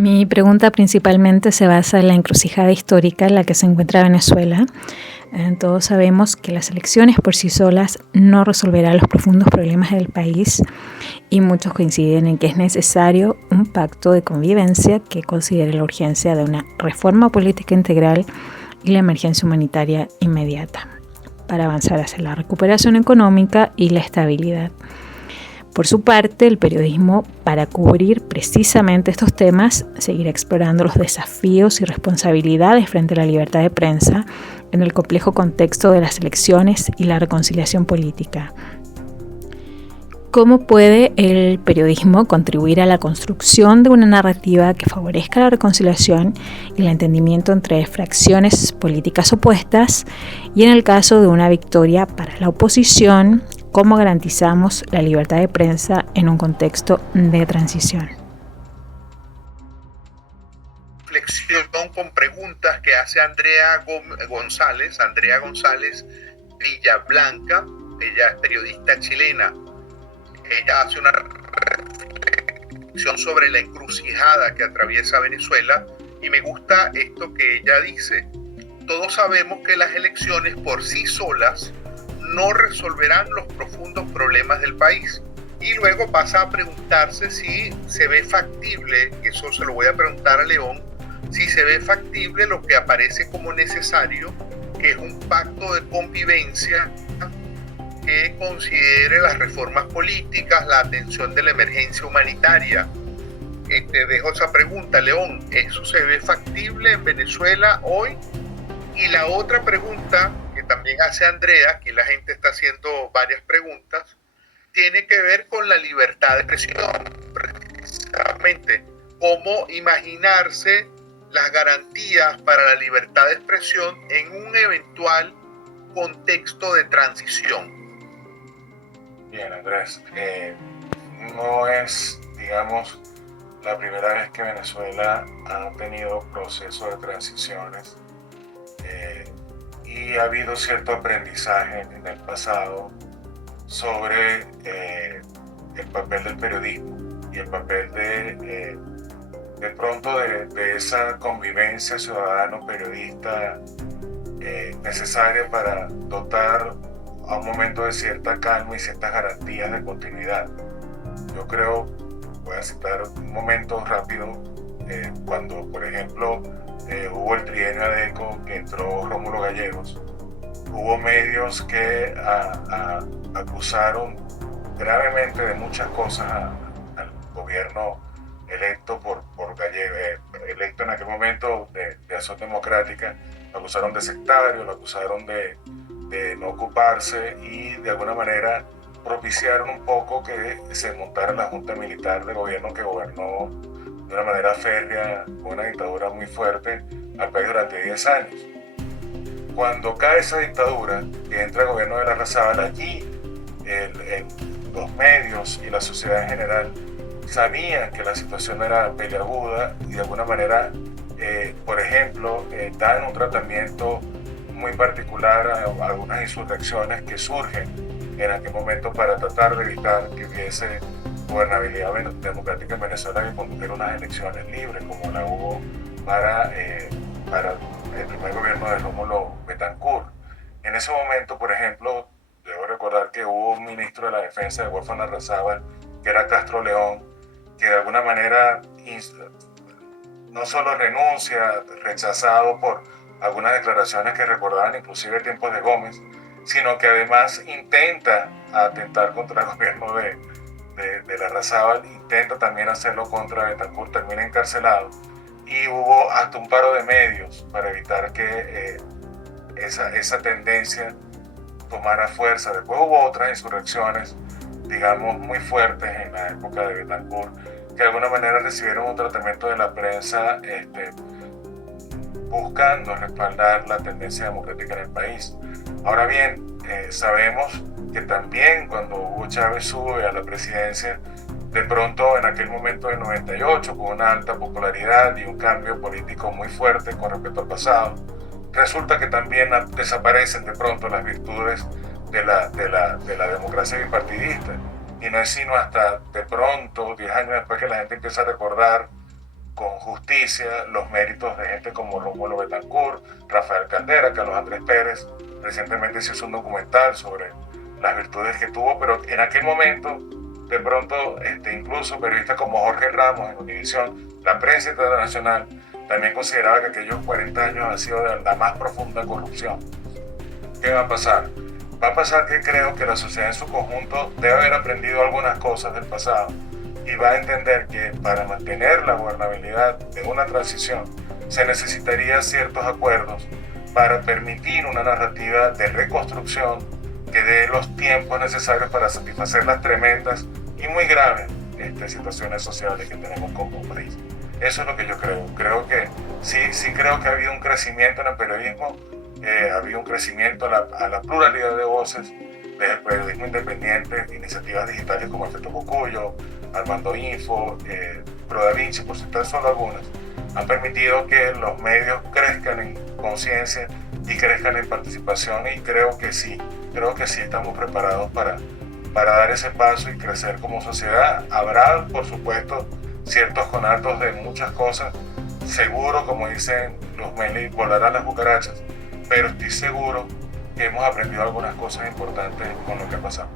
Mi pregunta principalmente se basa en la encrucijada histórica en la que se encuentra Venezuela. Todos sabemos que las elecciones por sí solas no resolverán los profundos problemas del país y muchos coinciden en que es necesario un pacto de convivencia que considere la urgencia de una reforma política integral y la emergencia humanitaria inmediata para avanzar hacia la recuperación económica y la estabilidad. Por su parte, el periodismo, para cubrir precisamente estos temas, seguirá explorando los desafíos y responsabilidades frente a la libertad de prensa en el complejo contexto de las elecciones y la reconciliación política. ¿Cómo puede el periodismo contribuir a la construcción de una narrativa que favorezca la reconciliación y el entendimiento entre fracciones políticas opuestas? Y en el caso de una victoria para la oposición, ¿cómo garantizamos la libertad de prensa en un contexto de transición? Reflexión con preguntas que hace Andrea González Villablanca. Ella es periodista chilena. Ella hace una reflexión sobre la encrucijada que atraviesa Venezuela y me gusta esto que ella dice. Todos sabemos que las elecciones por sí solas no resolverán los profundos problemas del país. Y luego pasa a preguntarse si se ve factible, y eso se lo voy a preguntar a León, si se ve factible lo que aparece como necesario, que es un pacto de convivencia que considere las reformas políticas, la atención de la emergencia humanitaria. Te dejo esa pregunta, León. ¿Eso se ve factible en Venezuela hoy? Y la otra pregunta que también hace Andrea, aquí la gente está haciendo varias preguntas, tiene que ver con la libertad de expresión, precisamente. ¿Cómo imaginarse las garantías para la libertad de expresión en un eventual contexto de transición? Bien, Andrés, no es, digamos, la primera vez que Venezuela ha tenido procesos de transiciones y ha habido cierto aprendizaje en el pasado sobre el papel del periodismo y el papel de pronto de esa convivencia ciudadano-periodista necesaria para dotar a un momento de cierta calma y ciertas garantías de continuidad. Yo creo, voy a citar un momento rápido, cuando por ejemplo hubo el trienio ADECO que entró Rómulo Gallegos, hubo medios que acusaron gravemente de muchas cosas al gobierno electo por Gallegos, electo en aquel momento de Acción Democrática. Lo acusaron de sectario, lo acusaron de no ocuparse y de alguna manera propiciaron un poco que se montara la junta militar de gobierno que gobernó de una manera férrea, con una dictadura muy fuerte al país durante 10 años. Cuando cae esa dictadura y entra el gobierno de Larrazábal, allí los medios y la sociedad en general sabían que la situación era peliaguda y de alguna manera, por ejemplo, dan un tratamiento muy particular a algunas insurrecciones que surgen en aquel momento para tratar de evitar que hubiese gobernabilidad democrática en Venezuela que condujera unas elecciones libres como la hubo para el primer gobierno de Rómulo Betancourt. En ese momento, por ejemplo, debo recordar que hubo un ministro de la Defensa de Huérfano Larrazábal, que era Castro León, que de alguna manera no solo renuncia, rechazado por algunas declaraciones que recordaban inclusive tiempos de Gómez, sino que además intenta atentar contra el gobierno de Larrazábal, intenta también hacerlo contra Betancourt, termina encarcelado y hubo hasta un paro de medios para evitar que esa tendencia tomara fuerza. Después hubo otras insurrecciones, digamos, muy fuertes en la época de Betancourt, que de alguna manera recibieron un tratamiento de la prensa buscando respaldar la tendencia democrática en el país. Ahora bien, sabemos que también cuando Hugo Chávez sube a la presidencia, de pronto en aquel momento del 98, con una alta popularidad y un cambio político muy fuerte con respecto al pasado, resulta que también desaparecen de pronto las virtudes de la democracia bipartidista. Y no es sino hasta de pronto, 10 años después, que la gente empieza a recordar con justicia los méritos de gente como Rómulo Betancourt, Rafael Caldera, Carlos Andrés Pérez. Recientemente se hizo un documental sobre las virtudes que tuvo, pero en aquel momento, de pronto, incluso periodistas como Jorge Ramos en Univisión, la prensa internacional, también consideraba que aquellos 40 años han sido de la más profunda corrupción. ¿Qué va a pasar? Va a pasar que creo que la sociedad en su conjunto debe haber aprendido algunas cosas del pasado y va a entender que para mantener la gobernabilidad de una transición se necesitaría ciertos acuerdos para permitir una narrativa de reconstrucción que dé los tiempos necesarios para satisfacer las tremendas y muy graves situaciones sociales que tenemos como país. Eso es lo que yo creo. Creo que sí creo que ha habido un crecimiento en el periodismo, ha habido un crecimiento a la pluralidad de voces, desde el periodismo independiente, iniciativas digitales como Efecto Cocuyo, Armando Info, Pro Da Vinci, por citar solo algunas, han permitido que los medios crezcan en conciencia y crezcan en participación, y creo que sí estamos preparados para dar ese paso y crecer como sociedad. Habrá, por supuesto, ciertos conatos de muchas cosas. Seguro, como dicen los Meli, volarán las cucarachas, pero estoy seguro que hemos aprendido algunas cosas importantes con lo que ha pasado.